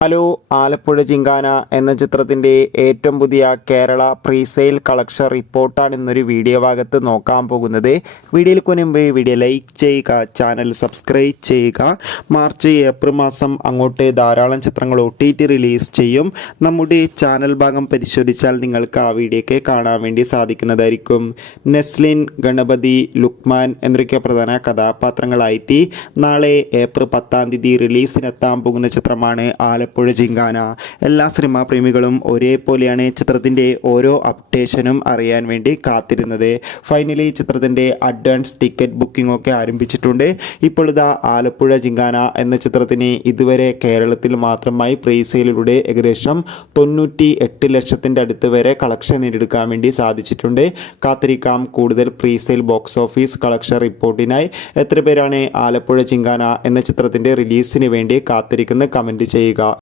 Hello Alappuzha ചിങ്കാന എന്ന ചിത്രത്തിന്റെ ഏറ്റവും പുതിയ കേരള പ്രീസെയിൽ കളക്ഷൻ റിപ്പോർട്ടാണ് ഇന്നൊരു വീഡിയോ ഭാഗത്ത് നോക്കാൻ പോകുന്നത്. വീഡിയോയിൽ മുൻപ് വീഡിയോ ലൈക്ക് ചെയ്യുക ചാനൽ സബ്സ്ക്രൈബ് ചെയ്യുക. മാർച്ച് ഏപ്രിൽ മാസം അങ്ങോട്ട് ധാരാളം ചിത്രങ്ങൾ ഒ റിലീസ് ചെയ്യും. നമ്മുടെ ചാനൽ ഭാഗം പരിശോധിച്ചാൽ നിങ്ങൾക്ക് ആ വീഡിയോയ്ക്ക് കാണാൻ വേണ്ടി സാധിക്കുന്നതായിരിക്കും. നെസ്ലിൻ ഗണപതി ലുക്മാൻ എന്നൊക്കെ പ്രധാന കഥാപാത്രങ്ങളായിട്ട് നാളെ ഏപ്രിൽ പത്താം തീയതി റിലീസിനെത്താൻ പോകുന്ന ചിത്രമാണ് ആലപ്പുഴ ജിങ്കാന എല്ലാ സിനിമാ പ്രേമികളും ഒരേപോലെയാണ് ചിത്രത്തിന്റെ ഓരോ അപ്ഡേഷനും അറിയാൻ വേണ്ടി കാത്തിരുന്നത്. ഫൈനലി ചിത്രത്തിന്റെ അഡ്വാൻസ് ടിക്കറ്റ് ബുക്കിംഗ് ഒക്കെ ആരംഭിച്ചിട്ടുണ്ട്. ഇപ്പോൾ ഇതാ ആലപ്പുഴ ജിങ്കാന എന്ന ചിത്രത്തിന് ഇതുവരെ കേരളത്തിൽ മാത്രമായി പ്രീസെയിലൂടെ ഏകദേശം തൊണ്ണൂറ്റി എട്ട് ലക്ഷത്തിന്റെ അടുത്ത് വരെ കളക്ഷൻ നേടിയെടുക്കാൻ വേണ്ടി സാധിച്ചിട്ടുണ്ട്. കാത്തിരിക്കാം. കൂടുതൽ പ്രീസെയിൽ ബോക്സ് ഓഫീസ് കളക്ഷൻ റിപ്പോർട്ടിനായി എത്ര പേരാണ് ആലപ്പുഴ ചിങ്കാന എന്ന ചിത്രത്തിന്റെ റിലീസിന് വേണ്ടി കാത്തിരിക്കുന്നത് കമന്റ് ചെയ്യുക.